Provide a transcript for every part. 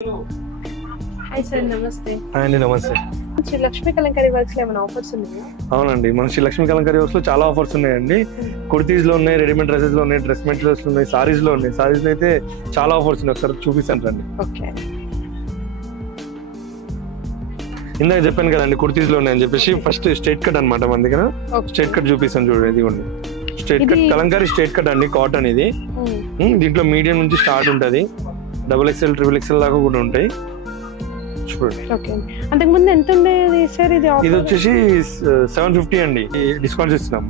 Hi sir, నమస్తే. అండి నమస్తే. శ్రీ లక్ష్మీ కలంకారీ వర్క్స్ లో ఏమైనా ఆఫర్స్ ఉన్నాయా? అవునండి, మన శ్రీ లక్ష్మీ కలంకారీ వర్క్స్ లో చాలా ఆఫర్స్ ఉన్నాయండి. కుర్తీస్ లో ఉన్నాయి, రెడీమేడ్ డ్రెస్సెస్ లో ఉన్నాయి, డ్రెస్ మెటీరియల్స్ లో ఉన్నాయి, సారీస్ లో ఉన్నాయి. సారీస్ లో అయితే చాలా ఆఫర్స్ ఉన్నాయి, ఒకసారి చూపిస్తాను రండి. ఓకే, ఇందాక చెప్పాను కదండి కుర్తీస్ లో ఉన్నాయని చెప్పేసి. ఫస్ట్ స్ట్రైట్ కట్ అనమాట మన దగ్గర. స్ట్రైట్ కట్ చూపిస్తాను చూడండి, ఇదిగోండి straight cut Kalamkari straight cut అండి, కాటన్ ఇది. దీంట్లో మీడియం నుంచి స్టార్ట్ ఉంటది, XXL, XXL దాకా కూడా ఉంటాయి. చూడండి. అంతకు ముందు ఎంత ఉండేది సార్ ఇది? ఇది వచ్చేసి 750 అండి, డిస్కౌంట్ ఇస్తున్నాం.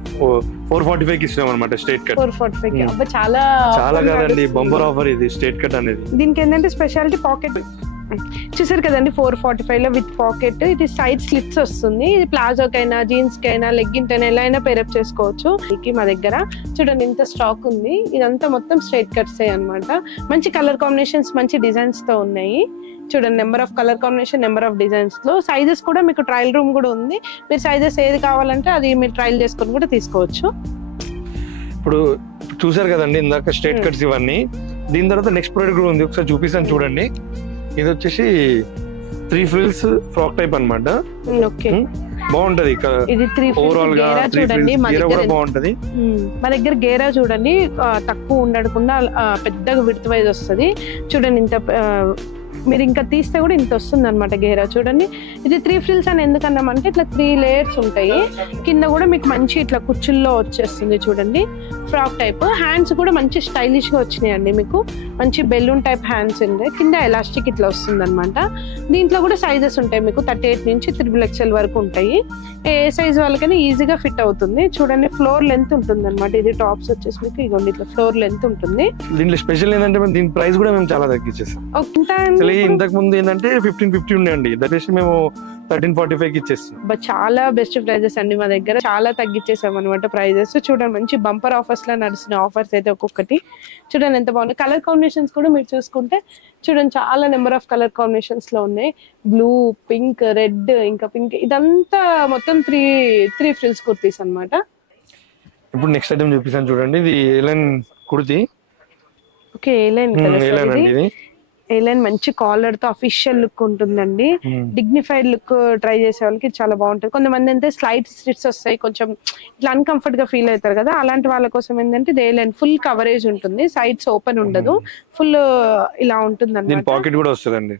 445 ఇస్తున్నాం అనమాట స్ట్రైట్ కట్. 445 చాలా చాలా కాదండి, బంపర్ ఆఫర్ ఇది స్ట్రైట్ కట్ అనేది. దీనికి ఏంటంటే స్పెషాలిటీ పాకెట్ చూసారు కదండి, 445 లో విత్ పాకెట్. ఇది సైడ్ స్లిట్స్ వస్తుంది. ఇది ప్లాజోకైనా, జీన్స్ కైనా, లెగ్గిన్ కైనా ఎలా అయినా పేరప్ చేసుకోవచ్చు. మా దగ్గర చూడండి ఇంత స్టాక్ ఉంది. ఇదంతా మొత్తం స్ట్రైట్ కట్స్ అన్నమాట. మంచి కలర్ కాంబినేషన్స్, మంచి డిజైన్స్ తో ఉన్నాయి. చూడండి, number of colour combination, number of designs లో. సైజెస్ కూడా మీకు ట్రయల్ రూమ్ కూడా ఉంది. మీరు సైజెస్ ఏది కావాలంటే అది మీరు ట్రయల్ చేసుకొని కూడా తీసుకోవచ్చు. ఇప్పుడు చూసారు కదండి ఇందాక స్ట్రైట్ కట్స్ ఇవన్నీ. దీని తర్వాత నెక్స్ట్ ప్రోడక్ట్ కూడా ఉంది, ఒకసారి చూపిస్తాను చూడండి. ఇది వచ్చేసి 3 ఫ్రిల్స్ ఫ్రాక్ టైప్ అన్నమాట. బాగుంటది. ఓవరాల్ గా చూడండి, బాగుంటది. మా దగ్గర గేరా చూడండి తక్కువ ఉండకుండా పెద్దగా విడత వైజ్ వస్తుంది. చూడండి ఇంత మీరు ఇంకా తీస్తే కూడా ఇంత వస్తుంది అనమాట గేరా. చూడండి, ఇది 3 ఫ్రిల్స్ అని ఎందుకన్నామంటే ఇట్లా 3 లేయర్స్ ఉంటాయి. కింద కూడా మీకు మంచి ఇట్లా కుచ్చుల్లో వచ్చేస్తుంది. చూడండి, ఫ్రాక్ టైప్. హ్యాండ్స్ కూడా మంచి స్టైలిష్ గా వచ్చినాయండి. మీకు మంచి బెలూన్ టైప్ హ్యాండ్స్ ఉంటాయి. కింద ఎలాస్టిక్ ఇట్లా వస్తుంది అనమాట. దీంట్లో కూడా సైజెస్ ఉంటాయి మీకు 38 నుంచి XXL వరకు ఉంటాయి. ఏ సైజ్ వాళ్ళకైనా ఈజీగా ఫిట్ అవుతుంది. చూడండి, ఫ్లోర్ లెంత్ ఉంటుంది అనమాట. ఇది టాప్స్ వచ్చేసి మీకు ఇగోండి ఇట్లా ఫ్లోర్ లెంత్ ఉంటుంది. దీంట్లో స్పెషల్ ఏంటంటే దీని ప్రైస్ కూడా మేము చాలా తగ్గించేసాం. ఇంతకు ముందు ఏంటంటే 1550 ఉండేయండి, దట్ మేము 1345 ఇచ్చేస్తాం. చాలా బెస్ట్ ప్రైజెస్ అండి మా దగ్గర. చాలా తగ్గించేసాం అనమాట ప్రైజెస్. చూడండి, మంచి బంపర్ ఆఫర్స్ లో నడుస్తున్న ఆఫర్స్ అయితే ఒక్కొక్కటి. చూడండి ఎంత బాగుంది. కలర్ కాంబినేషన్స్ కూడా మీరు చూసుకుంటే చూడండి చాలా నెంబర్ ఆఫ్ కలర్ కాంబినేషన్స్ లో ఉన్నాయి. బ్లూ, పింక్, రెడ్, ఇంకా పింక్. ఇదంతా మొత్తం త్రీ ఫ్రిల్స్ కుర్తీస్ అనమాట. ఇప్పుడు నెక్స్ట్ ఐటమ్ చూపిస్తాను చూడండి. ఇది A-line kurti. Okay, A-line A-line మంచి కాలర్ తో అఫీషియల్ లుక్ ఉంటుందండి. డిగ్నిఫైడ్ లుక్ ట్రై చేసే వాళ్ళకి చాలా బాగుంటుంది. కొంతమంది అయితే స్లైట్ స్ట్రిట్స్ వస్తాయి, కొంచెం ఇట్లా అన్కంఫర్ట్ గా ఫీల్ అవుతారు కదా, అలాంటి వాళ్ళ కోసం ఏంటంటే ఇది ఏలైన్ ఫుల్ కవరేజ్ ఉంటుంది. సైడ్స్ ఓపెన్ ఉండదు, ఫుల్ ఇలా ఉంటుంది అన్నమాట. పాకెట్ కూడా వస్తుందండి.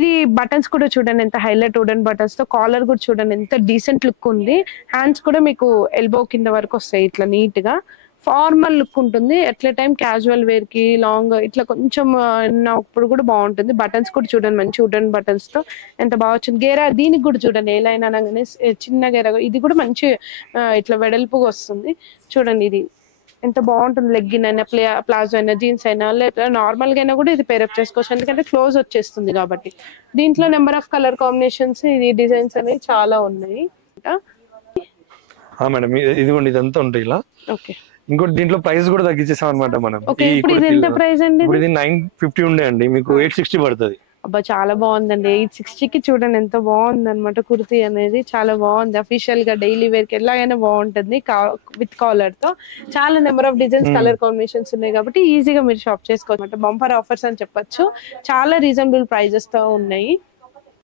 ఇది బటన్స్ కూడా చూడండి ఎంత హైలైట్ వుడెన్ బటన్స్ తో. కాలర్ కూడా చూడండి ఎంత డీసెంట్ లుక్ ఉంది. హ్యాండ్స్ కూడా మీకు ఎల్బో కింద వరకు వస్తాయి ఇట్లా నీట్ గా. ఫార్మల్ లుక్ ఉంటుంది. ఎట్లా టైం క్యాజువల్ వేర్ కి, లాంగ్ ఇట్లా కొంచెం ఇప్పుడు కూడా బాగుంటుంది. బటన్స్ కూడా చూడండి మంచి వుడెన్ బటన్స్ తో ఎంత బాగా వచ్చింది. గేరా దీనికి కూడా చూడండి ఏలైనా అనగానే చిన్న గేరా. ఇది కూడా మంచి ఇట్లా వెడల్పుగా వస్తుంది. చూడండి ఇది ఎంత బాగుంటుంది. లెగ్గిన్ అయినా, ప్లాజో అయినా, జీన్స్ అయినా, లేదా నార్మల్ గా అయినా కూడా ఇది పేరప్ చేసుకోవచ్చు, ఎందుకంటే క్లోజ్ వచ్చేస్తుంది కాబట్టి. దీంట్లో నెంబర్ ఆఫ్ కలర్ కాంబినేషన్స్, ఇది డిజైన్స్ అనేవి చాలా ఉన్నాయి. మేడం ఇదిగోండి, ఇదంతా ఉంటాయి ఇలా. ఓకే, ఇంకోటి దీంట్లో ప్రైస్ కూడా తగ్గించేసాం అనమాట మనం. ఇది ఎంత ప్రైస్ అండి? ఇప్పుడు ఇది 950 ఉండే అండి, మీకు 860 పడుతుంది. అబ్బా చాలా బాగుందండి. 860కి చూడండి ఎంత బాగుంది అనమాట. కుర్తీ అనేది చాలా బాగుంది. అఫీషియల్ గా డైలీ వేర్ కి ఎలాగైనా బాగుంటుంది. విత్ కాలర్ తో చాలా number of designs, colour combinations ఉన్నాయి కాబట్టి ఈజీగా మీరు షాప్ చేసుకోవచ్చు. బంపర్ ఆఫర్స్ అని చెప్పొచ్చు. చాలా రీజనబుల్ ప్రైజెస్ తో ఉన్నాయి.